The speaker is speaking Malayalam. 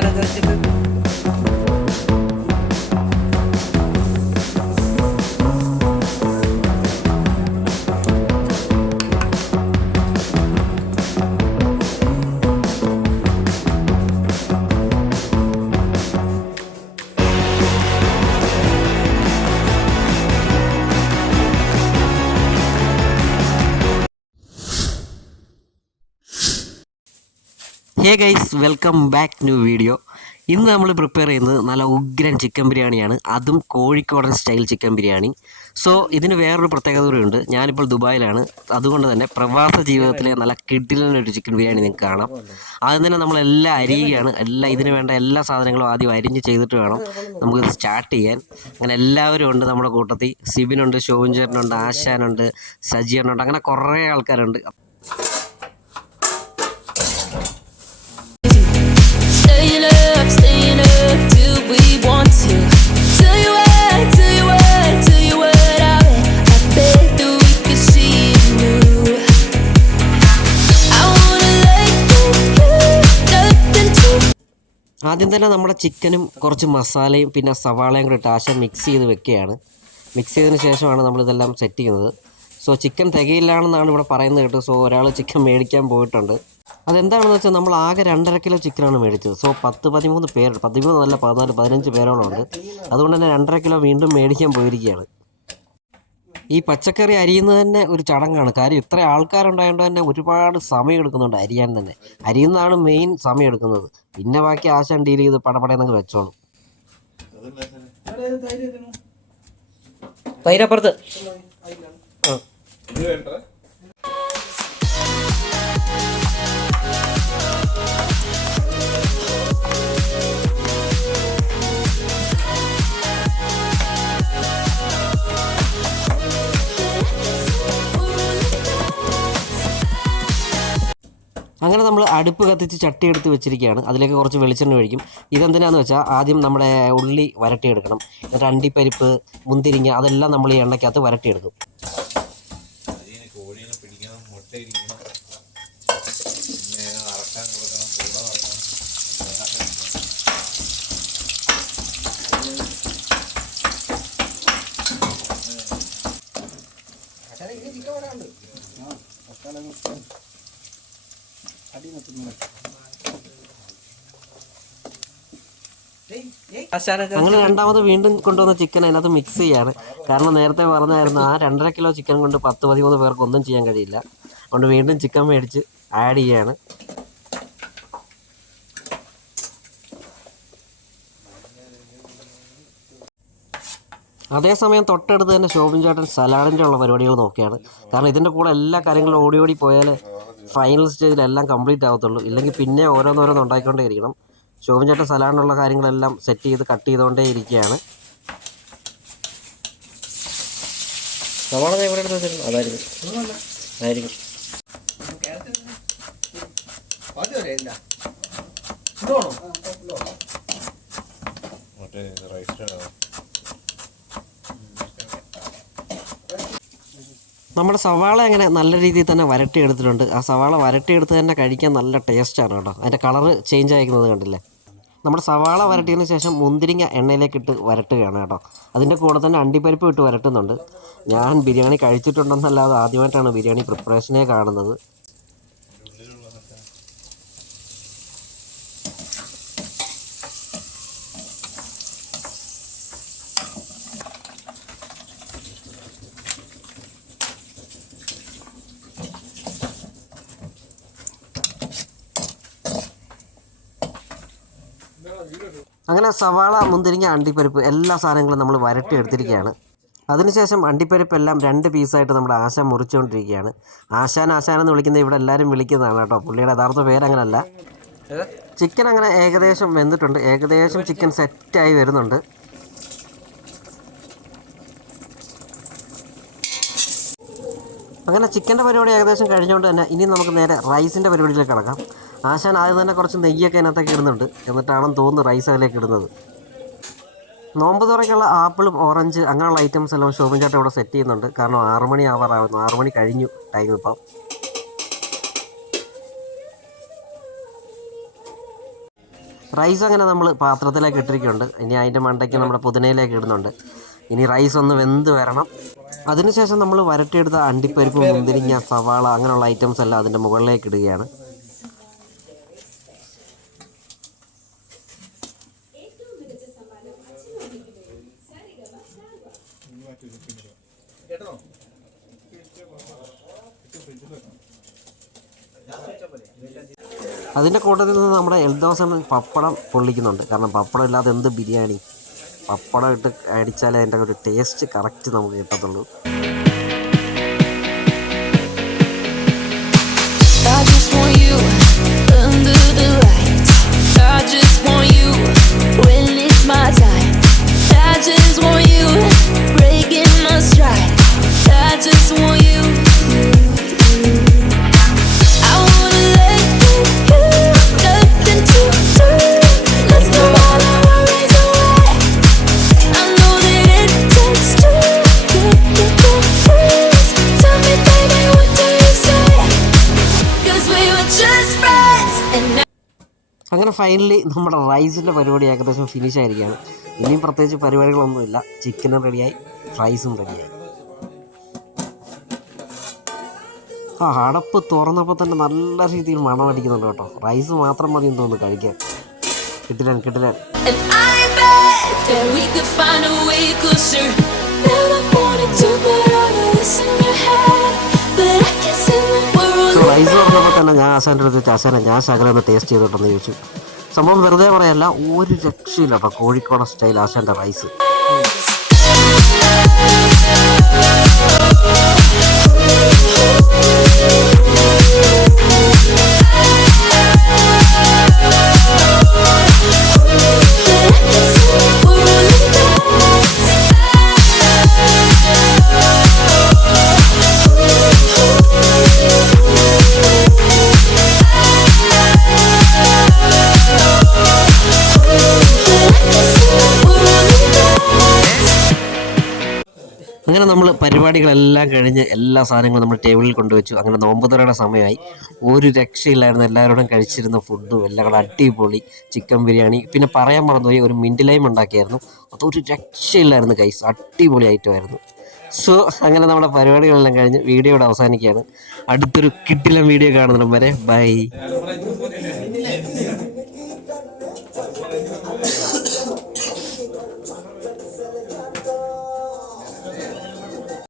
ആശാനൊക്കെ വെച്ചിട്ട് hey guys, welcome back new video. ഇന്ന് നമ്മൾ പ്രിപ്പയർ ചെയ്യുന്നത് നല്ല ഉഗ്രൻ ചിക്കൻ ബിരിയാണിയാണ്, അതും കോഴിക്കോടൻ സ്റ്റൈൽ ചിക്കൻ ബിരിയാണി. സോ ഇതിന് വേറൊരു പ്രത്യേകത കൂടിയുണ്ട്. ഞാനിപ്പോൾ ദുബായിലാണ്, അതുകൊണ്ട് തന്നെ പ്രവാസ ജീവിതത്തിലെ നല്ല കിടിലനൊരു ചിക്കൻ ബിരിയാണി നിങ്ങൾക്ക് കാണാം. ആദ്യം തന്നെ നമ്മളെല്ലാം അരിയുകയാണ്. ഇതിന് വേണ്ട എല്ലാ സാധനങ്ങളും ആദ്യം അരിഞ്ഞ് ചെയ്തിട്ട് വേണം നമുക്കിത് സ്റ്റാർട്ട് ചെയ്യാൻ. അങ്ങനെ എല്ലാവരും ഉണ്ട് നമ്മുടെ കൂട്ടത്തിൽ. സിബിനുണ്ട്, ഷോവിൻ ചേട്ടനുണ്ട്, ആശാനുണ്ട്, സജീവനുണ്ട്, അങ്ങനെ കുറേ ആൾക്കാരുണ്ട്. ആദ്യം തന്നെ നമ്മുടെ ചിക്കനും കുറച്ച് മസാലയും പിന്നെ സവാളയും കൂടി ഇട്ട് ആശം മിക്സ് ചെയ്ത് വെക്കുകയാണ്. മിക്സ് ചെയ്തതിന് ശേഷമാണ് നമ്മളിതെല്ലാം സെറ്റ് ചെയ്യുന്നത്. സോ ചിക്കൻ തികയില്ലാണെന്നാണ് ഇവിടെ പറയുന്നത് കേട്ടു. സോ ഒരാൾ ചിക്കൻ മേടിക്കാൻ പോയിട്ടുണ്ട്. അതെന്താണെന്ന് വെച്ചാൽ നമ്മൾ ആകെ 2.5 കിലോ ചിക്കനാണ് മേടിച്ചത്. സോ 13 പേരുണ്ട്, 13 നല്ല 14 15 പേരോളം ഉണ്ട്. അതുകൊണ്ട് തന്നെ 2.5 കിലോ വീണ്ടും മേടിക്കാൻ പോയിരിക്കുകയാണ്. ഈ പച്ചക്കറി അരിയുന്നത് തന്നെ ഒരു ചടങ്ങാണ്. കാര്യം ഇത്ര ആൾക്കാരുണ്ടായതുകൊണ്ട് തന്നെ ഒരുപാട് സമയം എടുക്കുന്നുണ്ട് അരിയാൻ തന്നെ. അരിയുന്നതാണ് മെയിൻ സമയം എടുക്കുന്നത്. പിന്നെ ബാക്കി ആശാൻ ഡീൽ ചെയ്ത് പടപടയെന്നൊക്കെ വെച്ചോളും. തൈരപ്പുറത്ത് അങ്ങനെ നമ്മൾ അടുപ്പ് കത്തിച്ച് ചട്ടി എടുത്ത് വെച്ചിരിക്കുകയാണ്. അതിലേക്ക് കുറച്ച് വെളിച്ചെണ്ണ ഒഴിക്കും. ഇതെന്തിനാന്ന് വെച്ചാൽ ആദ്യം നമ്മുടെ ഉള്ളി വരട്ടിയെടുക്കണം. എന്നിട്ട് അണ്ടിപ്പരിപ്പ്, മുന്തിരിങ്ങ അതെല്ലാം നമ്മൾ ഈ എണ്ണയ്ക്കകത്ത് വരട്ടിയെടുക്കും. അങ്ങനെ രണ്ടാമത് വീണ്ടും കൊണ്ടുവന്ന ചിക്കൻ അതിനകത്ത് മിക്സ് ചെയ്യാണ്. കാരണം നേരത്തെ പറഞ്ഞായിരുന്നു ആ 2.5 കിലോ ചിക്കൻ കൊണ്ട് 10-13 പേർക്ക് ഒന്നും ചെയ്യാൻ കഴിയില്ല. അതുകൊണ്ട് വീണ്ടും ചിക്കൻ മേടിച്ച് ആഡ് ചെയ്യാണ്. അതേസമയം തൊട്ടടുത്ത് തന്നെ ഷോപ്പിംഗ് ചേട്ടൻ സലാഡിൻ്റെ ഉള്ള പരിപാടികൾ നോക്കിയാണ്. കാരണം ഇതിൻ്റെ കൂടെ എല്ലാ കാര്യങ്ങളും ഓടി പോയാൽ ഫൈനൽ സ്റ്റേജിലെല്ലാം കംപ്ലീറ്റ് ആവത്തുള്ളൂ. ഇല്ലെങ്കിൽ പിന്നെ ഓരോന്നോരോന്ന് ഉണ്ടാക്കിക്കൊണ്ടേ ഇരിക്കണം. ഷോപ്പിംഗ് ചേട്ടൻ സലാഡിനുള്ള കാര്യങ്ങളെല്ലാം സെറ്റ് ചെയ്ത് കട്ട് ചെയ്തുകൊണ്ടേ ഇരിക്കുകയാണ്. സവാള എവിടെ എടുത്ത് വെച്ചിരുന്നു? അതായിരിക്കും. നമ്മുടെ സവാള അങ്ങനെ നല്ല രീതിയിൽ തന്നെ വരട്ടിയെടുത്തിട്ടുണ്ട്. ആ സവാള വരട്ടിയെടുത്ത് തന്നെ കഴിക്കാൻ നല്ല ടേസ്റ്റാണ് കേട്ടോ. അതിൻ്റെ കളറ് ചേഞ്ച് ആയിരിക്കുന്നത് കണ്ടില്ലേ. നമ്മുടെ സവാള വരട്ടിയതിന് ശേഷം മുന്തിരിങ്ങ എണ്ണയിലേക്കിട്ട് വരട്ടുകയാണ് കേട്ടോ. അതിൻ്റെ കൂടെ തന്നെ അണ്ടിപ്പരിപ്പ് ഇട്ട് വരട്ടുന്നുണ്ട്. ഞാൻ ബിരിയാണി കഴിച്ചിട്ടുണ്ടെന്നല്ലാതെ ആദ്യമായിട്ടാണ് ബിരിയാണി പ്രിപ്പറേഷനെ കാണുന്നത്. അങ്ങനെ സവാള, മുന്തിരിങ്ങ, അണ്ടിപ്പരിപ്പ് എല്ലാ സാധനങ്ങളും നമ്മൾ വരട്ടി എടുത്തിരിക്കുകയാണ്. അതിനുശേഷം അണ്ടിപ്പരിപ്പെല്ലാം 2 പീസായിട്ട് നമ്മുടെ ആശാൻ മുറിച്ചുകൊണ്ടിരിക്കുകയാണ്. ആശാനെന്ന് വിളിക്കുന്നത് ഇവിടെ എല്ലാവരും വിളിക്കുന്നതാണ് കേട്ടോ. പുള്ളിയുടെ യഥാർത്ഥ പേരങ്ങനല്ല. ചിക്കൻ അങ്ങനെ ഏകദേശം വെന്തിട്ടുണ്ട്. ഏകദേശം ചിക്കൻ സെറ്റായി വരുന്നുണ്ട്. അങ്ങനെ ചിക്കൻ്റെ പരിപാടി ഏകദേശം കഴിഞ്ഞുകൊണ്ട് തന്നെ ഇനി നമുക്ക് നേരെ റൈസിൻ്റെ പരിപാടിയിലേക്ക് കിടക്കാം. ആശാൻ ആദ്യം തന്നെ കുറച്ച് നെയ്യൊക്കെ അതിനകത്തൊക്കെ ഇടുന്നുണ്ട്. എന്നിട്ടാണെന്ന് തോന്നുന്നു റൈസ് അതിലേക്ക് ഇടുന്നത്. നോമ്പ് തുറയ്ക്കുള്ള ആപ്പിളും ഓറഞ്ച് അങ്ങനെയുള്ള ഐറ്റംസ് എല്ലാം ഷോപ്പിംഗ് ചേട്ടൻ ഇവിടെ സെറ്റ് ചെയ്യുന്നുണ്ട്. കാരണം 6 മണി ആവാറാവുന്നു. 6 മണി കഴിഞ്ഞു ടൈം ഇപ്പം. റൈസ് അങ്ങനെ നമ്മൾ പാത്രത്തിലേക്ക് ഇട്ടിരിക്കുന്നുണ്ട്. ഇനി അതിൻ്റെ മണ്ടയ്ക്ക് നമ്മുടെ പുതിനയിലേക്ക് ഇടുന്നുണ്ട്. ഇനി റൈസ് ഒന്ന് വെന്ത് വരണം. അതിനുശേഷം നമ്മൾ വരട്ടിയെടുത്ത അണ്ടിപ്പരിപ്പ്, മുന്തിരിങ്ങ, സവാള അങ്ങനെയുള്ള ഐറ്റംസ് എല്ലാം അതിൻ്റെ മുകളിലേക്ക് ഇടുകയാണ്. അതിൻ്റെ കൂട്ടത്തിൽ നിന്ന് നമ്മുടെ എൽദോസൻ പപ്പടം പൊള്ളിക്കുന്നുണ്ട്. കാരണം പപ്പടം ഇല്ലാതെ എന്ത് ബിരിയാണി, പപ്പടം ഇട്ട് അടിച്ചാലേ അതിൻ്റെ ഒരു ടേസ്റ്റ് കറക്റ്റ് നമുക്ക് കിട്ടത്തുള്ളൂ. അങ്ങനെ ഫൈനലി നമ്മുടെ റൈസിൻ്റെ പരിപാടി ഏകദേശം ഫിനിഷ് ആയിരിക്കുകയാണ്. ഇനിയും പ്രത്യേകിച്ച് പരിപാടികളൊന്നുമില്ല. ചിക്കനും റെഡിയായി, റൈസും റെഡിയായി. അടപ്പ് തുറന്നപ്പോൾ തന്നെ നല്ല രീതിയിൽ മണം അടിക്കുന്നുണ്ട് കേട്ടോ. റൈസ് മാത്രം മതി എന്ന് തോന്നുന്നു കഴിക്കാൻ. കിട്ടില്ല. റൈസ് പറഞ്ഞപ്പോൾ തന്നെ ഞാൻ ആശാൻ്റെ അടുത്ത് വെച്ച്, ആശാനെ ഞാൻ ശകലം ഒന്ന് ടേസ്റ്റ് ചെയ്തിട്ടെന്ന് ചോദിച്ചു. സംഭവം വെറുതെ പറയല്ല, ഒരു രക്ഷയില്ല കേട്ടോ. കോഴിക്കോടൻ സ്റ്റൈൽ ആശാൻ്റെ റൈസ്. അങ്ങനെ നമ്മൾ പരിപാടികളെല്ലാം കഴിഞ്ഞ് എല്ലാ സാധനങ്ങളും നമ്മൾ ടേബിളിൽ കൊണ്ടുവച്ചു. അങ്ങനെ നോമ്പ് തുറയുടെ സമയമായി. ഒരു രക്ഷയില്ലായിരുന്നു. എല്ലാവരോടും കഴിച്ചിരുന്ന ഫുഡും എല്ലാം കൂടെ അടിപൊളി. ചിക്കൻ ബിരിയാണി, പിന്നെ പറയാൻ മറന്നുപോയി, ഒരു മിൻറ്റ് ലൈം ഉണ്ടാക്കിയായിരുന്നു. അതൊരു രക്ഷയില്ലായിരുന്നു ഗൈസ്, അടിപൊളി ഐറ്റമായിരുന്നു. സോ അങ്ങനെ നമ്മുടെ പരിപാടികളെല്ലാം കഴിഞ്ഞ് വീഡിയോ ഇവിടെ അവസാനിക്കുകയാണ്. അടുത്തൊരു കിടിലൻ വീഡിയോ കാണുന്നതിനും വരെ ബൈ.